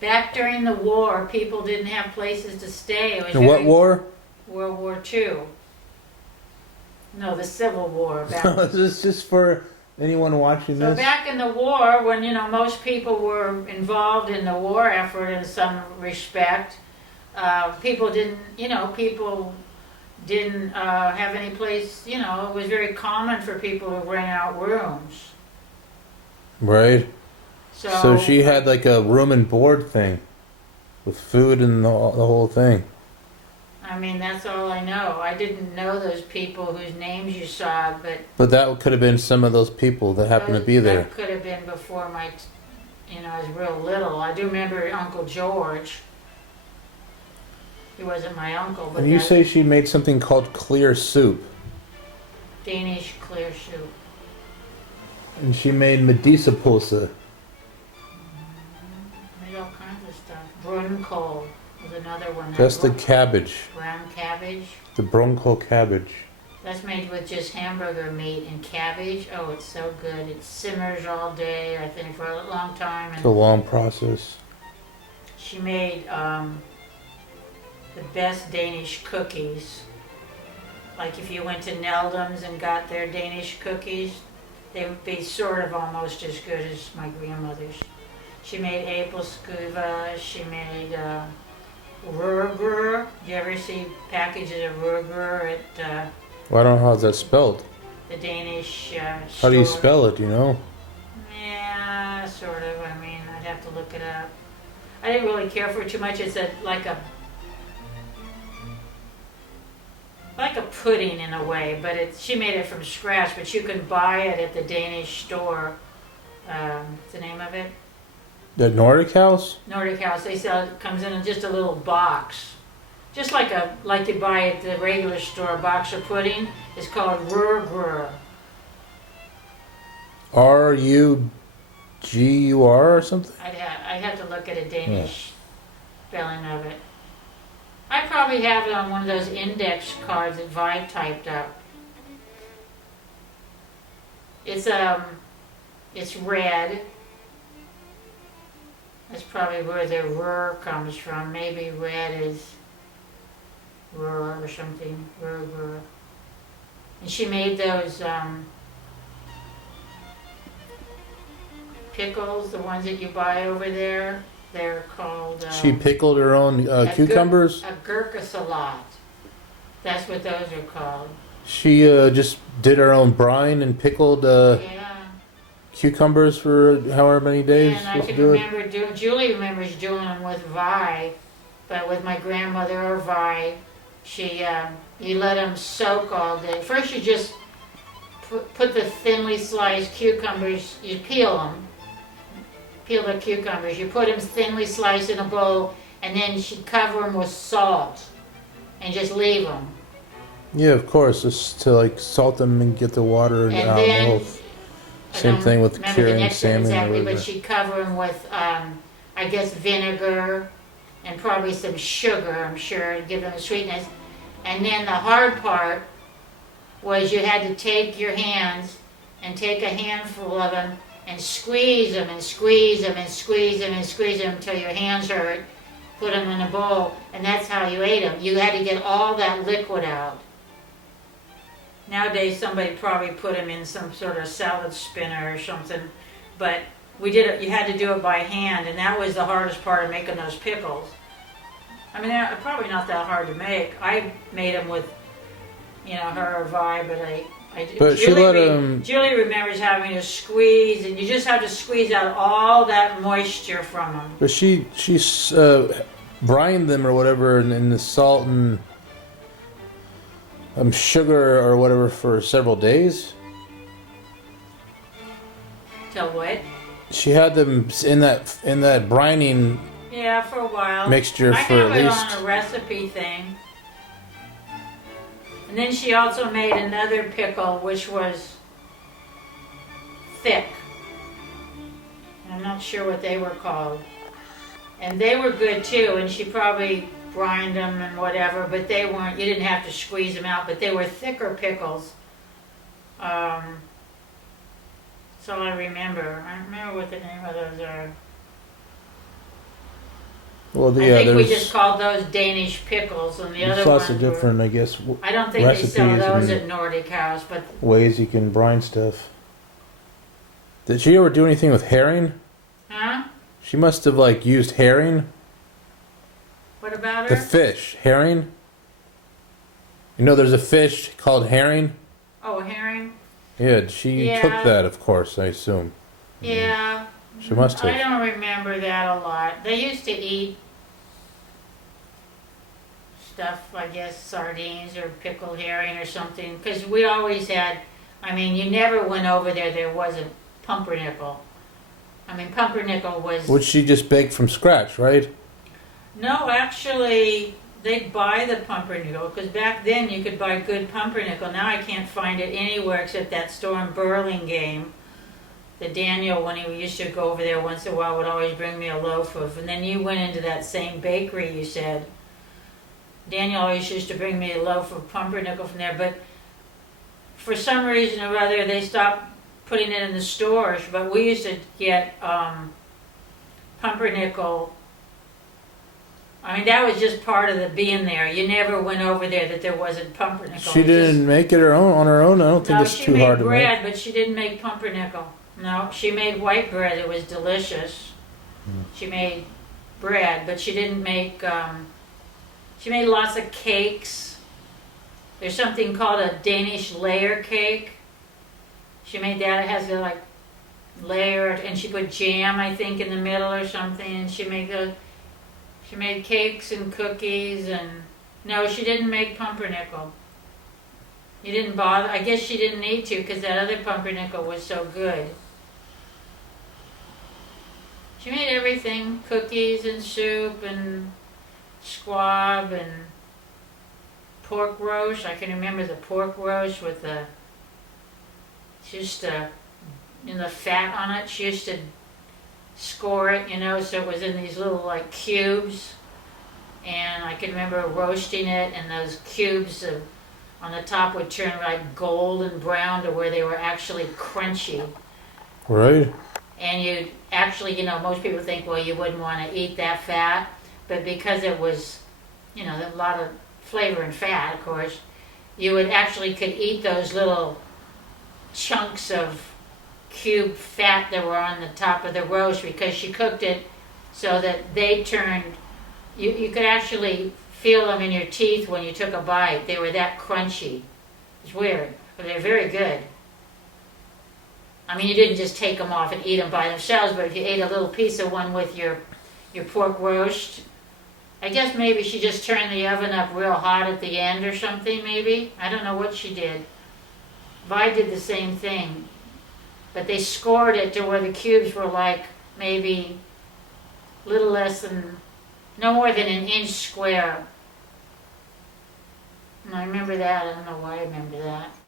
Back during the war, people didn't have places to stay. It was And what war? World War II. No, the Civil War. Is this just for anyone watching So this? back in the war, when most people were involved in the war effort in some respect, people didn't have any place. It was very common for people to rent out rooms. Right. So, So she had like a room and board thing, with food and the whole thing. I mean, that's all I know. I didn't know those people whose names you saw, but But that could have been some of those people that happened to be there. That could have been before I was real little. I do remember Uncle George. He wasn't my uncle, but And you say she made something called clear soup. Danish clear soup. And she made Medisapulsa. Made all kinds of stuff. Brunkohl was another one. That's the cabbage. Brown cabbage. The brunkohl cabbage. That's made with just hamburger meat and cabbage. Oh, it's so good. It simmers all day, I think, for a long time. It's a long process. She made the best Danish cookies. Like if you went to Neldham's and got their Danish cookies, they would be sort of almost as good as my grandmother's. She made æbleskuva. She made rugbrød. Do you ever see packages of rugbrød at Well, I don't know how that's spelled. the Danish store? How do you spell it, do you know? Yeah, sort of. I mean, I'd have to look it up. I didn't really care for it too much. It's like a pudding in a way, but she made it from scratch. But you can buy it at the Danish store. What's the name of it? The Nordic House? Nordic House. They sell it. Comes in just a little box, just like you buy at the regular store. A box of pudding. It's called rugbrød. Rugur or something? I'd have to look at a Danish spelling of it. I probably have it on one of those index cards that Vi typed up. It's red. That's probably where the rur comes from. Maybe red is rur or something. Rur. And she made those pickles, the ones that you buy over there. They're called... she pickled her own cucumbers? A gurka salad. That's what those are called. She just did her own brine and pickled cucumbers for however many days. And I can remember Julie remembers doing them with Vi, but with my grandmother or Vi, you let them soak all day. First you just put the thinly sliced cucumbers, you peel the cucumbers, you put them thinly sliced in a bowl, and then you cover them with salt and just leave them. Yeah, of course, just to salt them and get the water and out. Then, same thing with curing salmon. Exactly, but she'd cover them with, I guess, vinegar and probably some sugar, I'm sure, to give them a sweetness. And then the hard part was you had to take your hands and take a handful of them and squeeze them and squeeze them and squeeze them and squeeze them until your hands hurt. Put them in a bowl, and that's how you ate them. You had to get all that liquid out. Nowadays, somebody probably put them in some sort of salad spinner or something, but we did it. You had to do it by hand, and that was the hardest part of making those pickles. I mean, they're probably not that hard to make. I made them with, her or Vi, but Julie remembers having to squeeze, and you just have to squeeze out all that moisture from them. But she brined them or whatever in the salt and sugar or whatever for several days. Till what? She had them in that brining. Yeah, for a while. Mixture for at least. I have it on a recipe thing. And then she also made another pickle, which was thick. I'm not sure what they were called. And they were good too, and she probably brined them and whatever, but they weren't, you didn't have to squeeze them out, but they were thicker pickles. So I remember what the name of those are. Well, I yeah, think we there's just called those Danish pickles, and the there's other lots ones of were. different, I guess, I don't think they sell recipes those and at Nordic House, but ways you can brine stuff. Did she ever do anything with herring? huh? She must have like used herring. What about The her? fish, herring. You know, there's a fish called herring. Oh, herring. Yeah, she Yeah. cooked that, of course, I assume. Yeah. She must I have. don't remember that a lot. They used to eat stuff, I guess, sardines or pickled herring or something, because we always had, I mean, you never went over there wasn't pumpernickel. I mean, pumpernickel was, Which she just baked from scratch, right? no, actually, they'd buy the pumpernickel, because back then you could buy good pumpernickel. Now I can't find it anywhere except that store in Burlingame. The Daniel, when he used to go over there once in a while, would always bring me a loaf of, and then you went into that same bakery you said. Daniel always used to bring me a loaf of pumpernickel from there, but for some reason or other they stopped putting it in the stores, but we used to get pumpernickel. I mean, that was just part of the being there. You never went over there that there wasn't pumpernickel. She didn't make it her own on her own. I don't think No, it's she too made hard to make. bread, but she didn't make pumpernickel. No, she made white bread. It was delicious. She made bread, but she didn't make. She made lots of cakes. There's something called a Danish layer cake. She made that. It has like layered, and she put jam, I think, in the middle or something. And she made those. She made cakes and cookies, and no, she didn't make pumpernickel. You didn't bother. I guess she didn't need to because that other pumpernickel was so good. She made everything, cookies and soup and squab and pork roast. I can remember the pork roast with the, she used to, the fat on it, she used to score it, so it was in these little like cubes. And I can remember roasting it, and those cubes on the top would turn like golden brown to where they were actually crunchy. Right. And you'd actually, most people think, well, you wouldn't want to eat that fat, but because it was, a lot of flavor and fat, of course, you could eat those little chunks of cube fat that were on the top of the roast because she cooked it so that they turned, you could actually feel them in your teeth when you took a bite. They were that crunchy. It's weird, but they're very good. I mean, you didn't just take them off and eat them by themselves, but if you ate a little piece of one with your pork roast, I guess maybe she just turned the oven up real hot at the end or something, maybe. I don't know what she did. Vi did the same thing. But they scored it to where the cubes were like maybe little less than, no more than an inch square. And I remember that. I don't know why I remember that.